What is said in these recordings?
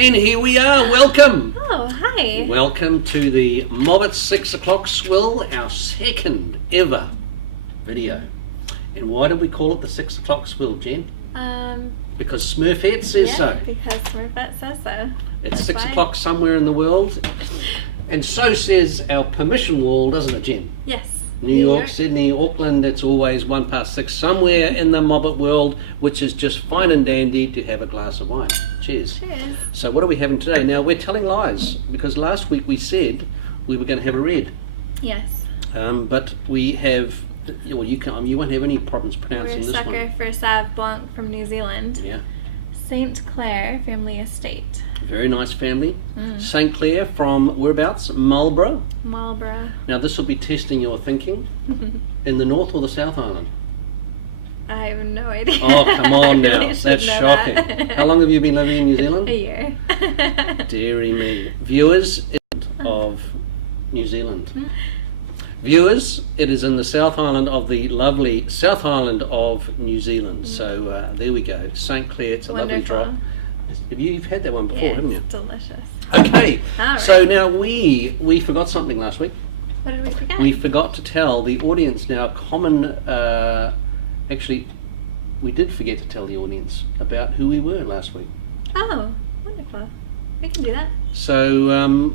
And here we are, welcome! Oh, hi! Welcome to the MOBIT 6 o'clock Swill, our second ever video. And why did we call it the 6 o'clock Swill, Jen? Because Smurfette says so. Because Smurfette says so. It's That's 6 why. o'clock somewhere in the world. And so says our permission wall, doesn't it, Jen? Yes. New York, Sydney, Auckland, it's always 6:01 somewhere in the MOBIT world, which is just fine and dandy to have a glass of wine. Cheers. Cheers. So what are we having today? Now we're telling lies because last week we said we were going to have a red. Yes. But we have, well, you won't have any problems pronouncing We're this sucker one. for Sauv Blanc from New Zealand. Yeah. St. Clair Family Estate. Very nice family. St. Clair from whereabouts? Marlborough. Marlborough. Now this will be testing your thinking. In the North or the South Island? I have no idea. Oh, come on I now. really should That's know shocking. that. How long have you been living in New Zealand? A year. Deary me. Viewers of New Zealand. Viewers, it is in the South Island of the lovely South Island of New Zealand. So there we go. St. Clair, it's a lovely Wonderful. drop. You've had that one before, Yeah, haven't you? it's delicious. Okay, All so right. now we forgot something last week. What did we forget? We forgot to tell the audience now actually, we did forget to tell the audience about who we were last week. Oh, wonderful. We can do that. So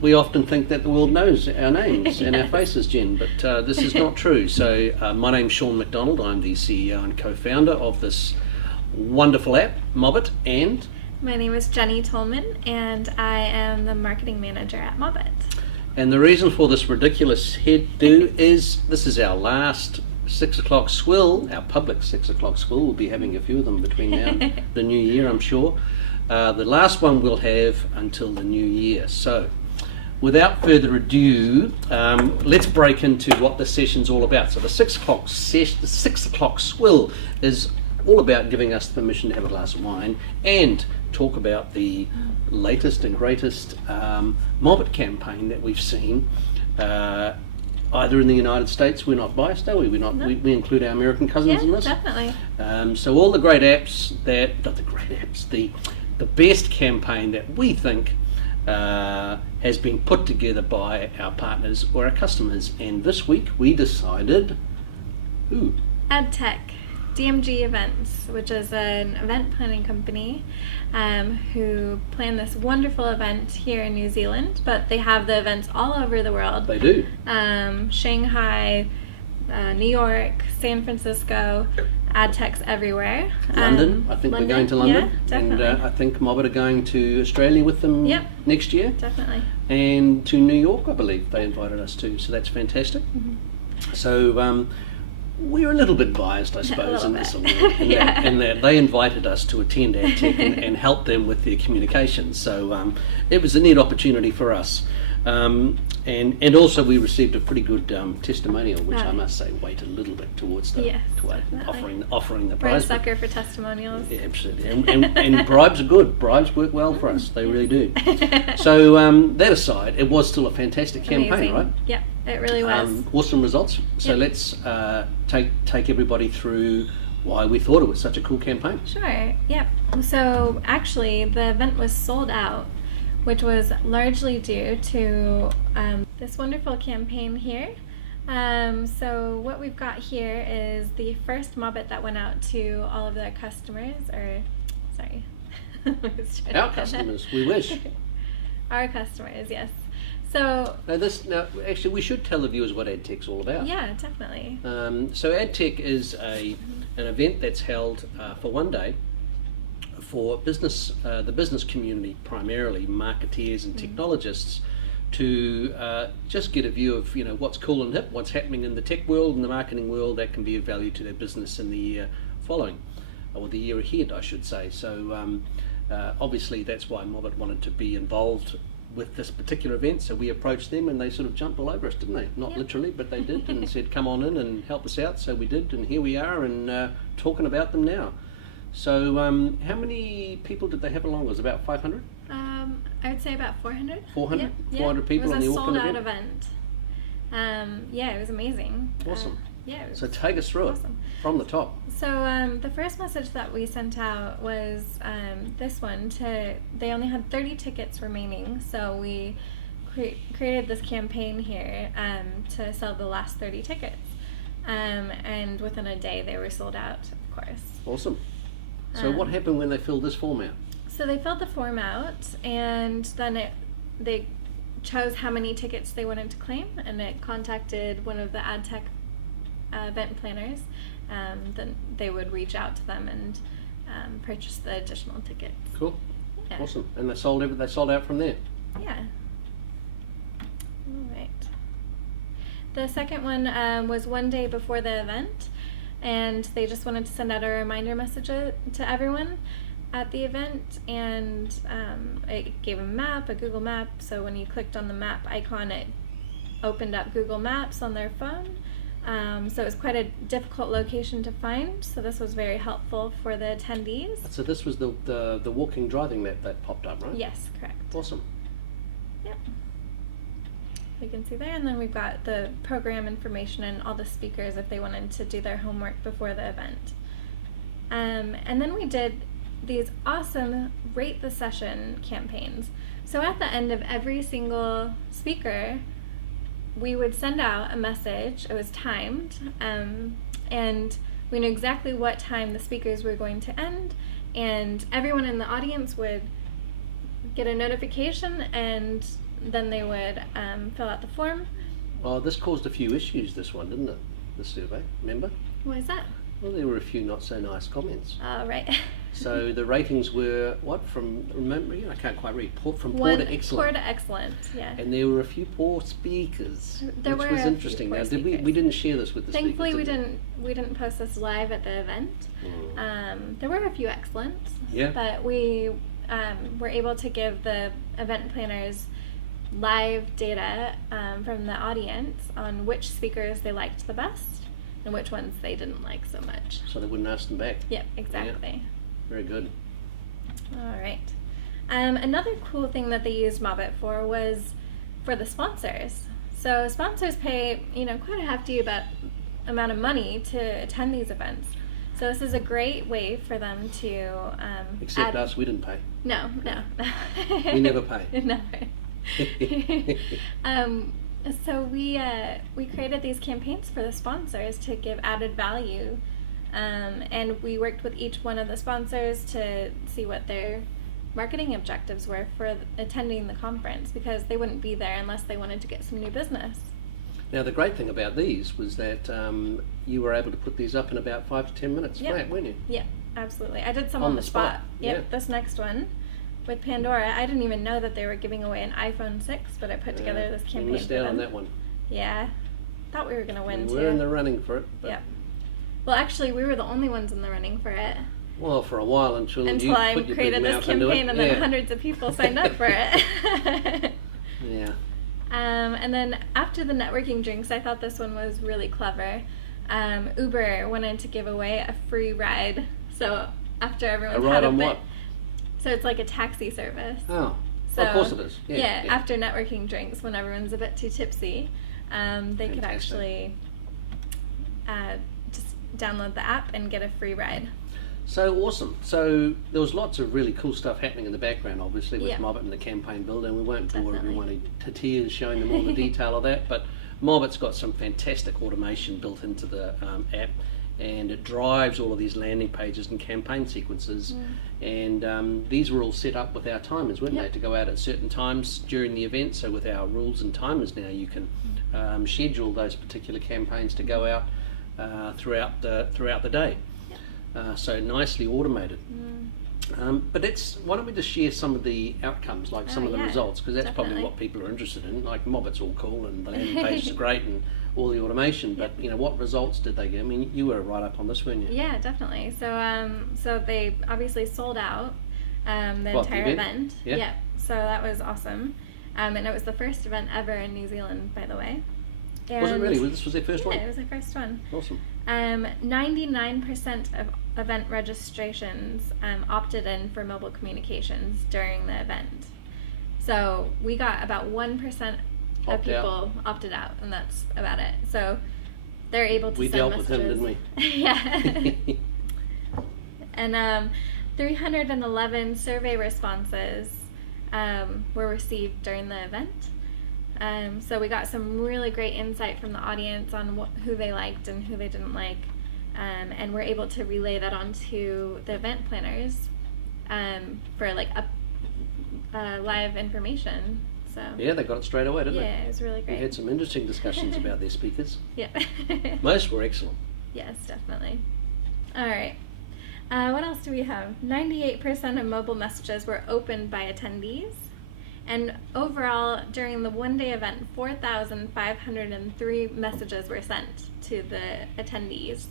we often think that the world knows our names and our Yes. faces, Jen, but this is not true. So my name's Sean McDonald. I'm the CEO and co-founder of this wonderful app, MOBIT, and My name is Jenny Tolman, and I am the marketing manager at MOBIT. the reason for this ridiculous head-do is this is our last 6 o'clock Swill, our public 6 o'clock Swill. We'll be having a few of them between now and the new year, I'm sure. The last one we'll have until the new year. So without further ado, let's break into what the session's all about. So the 6 o'clock the 6 o'clock Swill is all about giving us permission to have a glass of wine and talk about the latest and greatest MOBIT campaign that we've seen, either in the United States. We're not biased, are we? We're not. No. We include our American cousins in Yeah, this. definitely. So all the great apps not the great apps, the best campaign that we think has been put together by our partners or our customers. And this week we decided, EdTech, DMG Events, which is an event planning company who plan this wonderful event here in New Zealand, but they have the events all over the world. they do. Shanghai, New York, San Francisco, EdTechs everywhere. London, I think we're going to London. Yeah, definitely. And I think MOBIT are going to Australia with them Yep. next year. Definitely. And to New York, I believe they invited us to, so that's fantastic. So we're a little bit biased, I suppose, in this bit. award, Yeah. in that they invited us to attend EdTech and help them with their communications. So it was a neat opportunity for us. And also we received a pretty good testimonial, which I must say weighed a little bit towards the Yes, offering the We're a prize. sucker for testimonials. Yeah, absolutely. And bribes are good. Bribes work well for us. They really do. So that aside, it was still a fantastic campaign, Amazing. right? Yep, it really was. Awesome results. So Yep. let's take everybody through why we thought it was such a cool campaign. Sure, yep. So actually, the event was sold out, which was largely due to this wonderful campaign here. So what we've got here is the first MOBIT that went out to all of the customers, or sorry. Our customers, we wish. Our customers, yes. So Now, actually, we should tell the viewers what EdTech's all about. yeah, definitely. So EdTech is an event that's held for one day for business, the business community, primarily marketeers and technologists, to just get a view of what's cool and hip, what's happening in the tech world and the marketing world that can be of value to their business in the year following, or the year ahead, I should say. So obviously that's why MOBIT wanted to be involved with this particular event. So we approached them and they sort of jumped all over us, didn't they? Not Yep. literally, but they did, and said, come on in and help us out. So we did, and here we are, and talking about them now. So how many people did they have along? It was about 500? I would say about 400. 400? Yep, 400 people it on the was a Auckland sold-out event? event. Yeah, it was amazing. Awesome. Yeah. It was So take us through awesome. it from the top. So the first message that we sent out was this one. They only had 30 tickets remaining, so we created this campaign here to sell the last 30 tickets. And within a day, they were sold out, of course. Awesome. So what happened when they filled this form out? So they filled the form out, and then they chose how many tickets they wanted to claim, and it contacted one of the ad tech event planners. Then they would reach out to them and purchase the additional tickets. Cool. Yeah. Awesome. And they sold out from there. Yeah. All right. The second one was one day before the event, and they just wanted to send out a reminder message to everyone at the event, and it gave a map, a Google map, so when you clicked on the map icon, it opened up Google Maps on their phone. So it was quite a difficult location to find, so this was very helpful for the attendees. So this was the walking driving map that popped up, right? Yes, correct. Awesome. Yep. We can see there, and then we've got the program information and all the speakers if they wanted to do their homework before the event. And then we did these awesome rate the session campaigns. So at the end of every single speaker, we would send out a message. It was timed, and we knew exactly what time the speakers were going to end, and everyone in the audience would get a notification, and then they would fill out the form. Well, this caused a few issues, this one, didn't it? The survey, remember? What is that? Well, there were a few not so nice comments. Oh, right. So the ratings were, remember, I can't quite read, from poor to excellent. Poor to excellent, yeah. And there were a few poor speakers, There which were was a few interesting. poor Now, speakers. we didn't share this with the Thankfully, speakers, we didn't post this live at the event. There were a few excellents, Yeah. but we were able to give the event planners live data from the audience on which speakers they liked the best and which ones they didn't like so much. So they wouldn't ask them back. Yep, exactly. Very good. All right. Another cool thing that they used MOBIT for was for the sponsors. So sponsors pay, quite a hefty amount of money to attend these events. So this is a great way for them to Except us, we didn't pay. No. We never pay. Never. So we created these campaigns for the sponsors to give added value, and we worked with each one of the sponsors to see what their marketing objectives were for attending the conference, because they wouldn't be there unless they wanted to get some new business. Now the great thing about these was that you were able to put these up in about 5 to 10 minutes flat, weren't you? Yeah, absolutely. I did some On on the the spot. spot, Yep, yeah. this next one with Pandora, I didn't even know that they were giving away an iPhone 6, but I put together this campaign You missed for out them. on that one. Yeah, thought we were going to win We too. were in the running for it. But Yeah. Well, actually, we were the only ones in the running for it Well, for a while until I you put your created big this mouth into it. campaign, and then hundreds of people signed up for it. Yeah. And then after the networking drinks, I thought this one was really clever. Uber wanted to give away a free ride. So after everyone's ride had a on bit, what? so it's like a taxi service. Oh. So, of course it is. Yeah. After networking drinks, when everyone's a bit too tipsy, they could Fantastic. actually just download the app and get a free ride. So awesome. So there was lots of really cool stuff happening in the background, obviously, with Yeah. MOBIT and the campaign builder, and we won't bore Definitely. everyone to tears showing them all the detail of that, but MOBIT's got some fantastic automation built into the app, and it drives all of these landing pages and campaign sequences, and these were all set up with our timers, weren't Yep. they, to go out at certain times during the event. So with our rules and timers now, you can schedule those particular campaigns to go out throughout the day. So nicely automated. But why don't we just share some of the outcomes, like some of the yeah, results, because that's probably definitely. what people are interested in. Like MOBIT's all cool and the landing page is great and all the automation, but what results did they get? I mean, you were right up on this, weren't you? Yeah, definitely. So they obviously sold out the What, the entire event? event. Yeah. So that was awesome, and it was the first event ever in New Zealand, by the way. Was it And- really? This was their first Yeah, one? it was the first one. Awesome. 99% of event registrations opted in for mobile communications during the event. So we got about 1% of Opt out. people opted out, and that's about it. So they're able to We send dealt messages. with him, didn't we? Yeah. And 311 survey responses were received during the event. So we got some really great insight from the audience on who they liked and who they didn't like, and we're able to relay that onto the event planners for like live information. So Yeah, they got it straight away, didn't they? yeah, it was really We great. had some interesting discussions about their speakers. Yeah. Most were excellent. Yes, definitely. All right. What else do we have? 98% of mobile messages were opened by attendees. And overall, during the one-day event, 4,503 messages were sent to the attendees.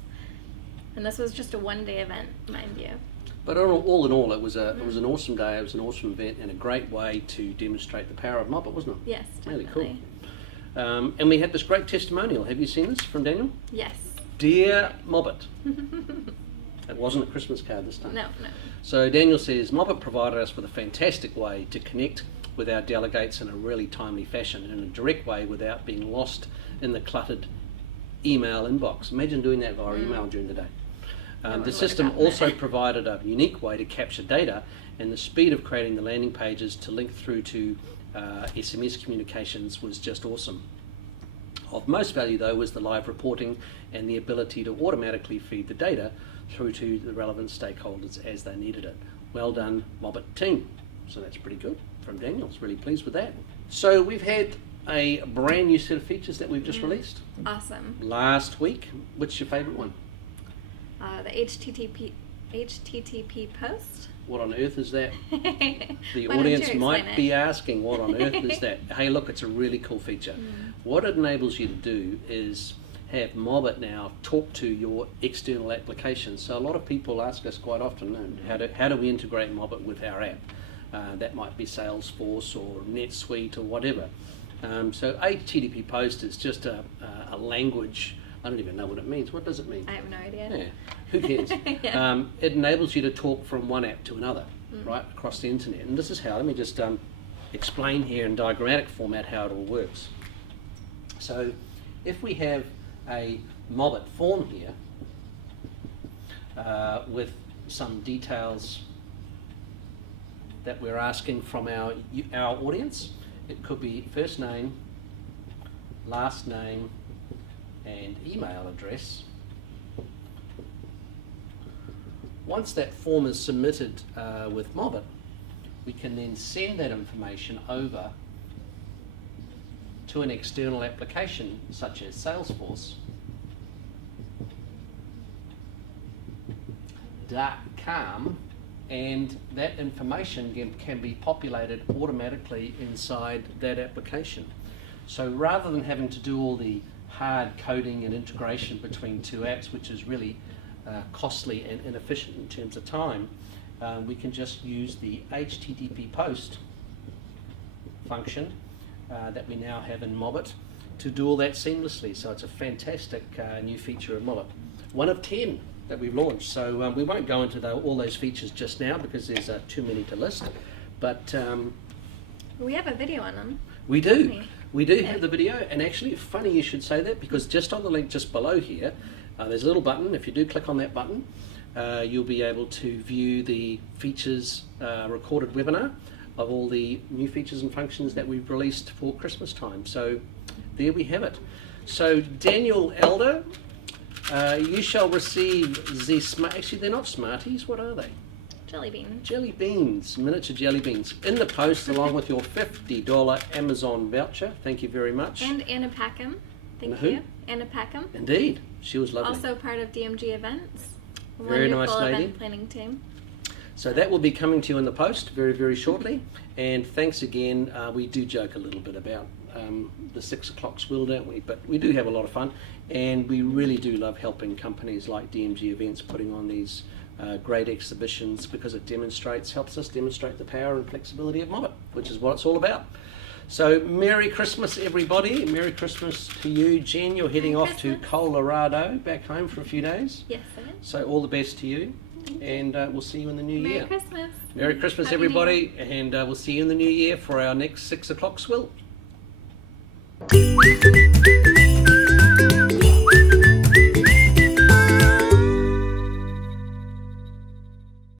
And this was just a one-day event, mind you. But all in all, it was an awesome day. It was an awesome event and a great way to demonstrate the power of MOBIT, wasn't it? Yes, Really definitely. cool. And we had this great testimonial. Have you seen this from Daniel? Yes. Dear MOBIT. It wasn't a Christmas card this time. No. So Daniel says, MOBIT provided us with a fantastic way to connect with our delegates in a really timely fashion, in a direct way without being lost in the cluttered email inbox. Imagine doing that via email during the day. The system also provided a unique way to capture data, and the speed of creating the landing pages to link through to SMS communications was just awesome. Of most value, though, was the live reporting and the ability to automatically feed the data through to the relevant stakeholders as they needed it. Well done, MOBIT team. So that's pretty good from Daniel. I was really pleased with that. So we've had a brand new set of features that we've just released. Awesome. Last week, what's your favourite one? The HTTP post. What on earth is that? The Why don't audience you might explain be it? asking, what on earth is that? Hey, look, it's a really cool feature. What it enables you to do is have MOBIT now talk to your external applications. So a lot of people ask us quite often, how do we integrate MOBIT with our app? That might be Salesforce or NetSuite or whatever. So HTTP post is just a language. I don't even know what it means. What does it mean? I have no idea. Yeah, who cares? Yeah. It enables you to talk from one app to another, right, across the internet. And this is how, let me just explain here in diagrammatic format how it all works. So if we have a MOBIT form here with some details that we're asking from our audience, it could be first name, last name, and email address. Once that form is submitted with MOBIT, we can then send that information over to an external application such as Salesforce. .com, and that information can be populated automatically inside that application. So rather than having to do all the hard coding and integration between two apps, which is really costly and inefficient in terms of time, we can just use the HTTP post function that we now have in MOBIT to do all that seamlessly. So it's a fantastic new feature of MOBIT. One of 10 that we've launched. So we won't go into all those features just now because there's too many to list. But We have a video on them. we do. Okay. We do have the video, and actually funny you should say that, because just on the link just below here, there's a little button. If you do click on that button, you'll be able to view the features recorded webinar of all the new features and functions that we've released for Christmas time. So there we have it. So Daniel Elder, you shall receive the actually they're not Smarties, what are they? Jelly beans. Jelly beans, miniature jelly beans, in the post along with your $50 Amazon voucher. Thank you very much. And Anna Packham. Thank And who? you. Anna Packham. Indeed, she was lovely. Also part of DMG Events. Very nice Wonderful lady. event planning team. So that will be coming to you in the post very, very shortly. And thanks again. We do joke a little bit about the 6 o'clock Swill, don't we? But we do have a lot of fun, and we really do love helping companies like DMG Events putting on these great exhibitions, because it helps us demonstrate the power and flexibility of MOBIT, which is what it's all about. So Merry Christmas, everybody. Merry Christmas to you. Jen, you're heading Merry off to Christmas. Colorado, back home for a few days. Yes, I am. So all the best to you, and we'll see you in the new Merry year. Christmas. Merry Christmas, Happy New everybody, and we'll see you in the new year for our next 6 o'clock Swill.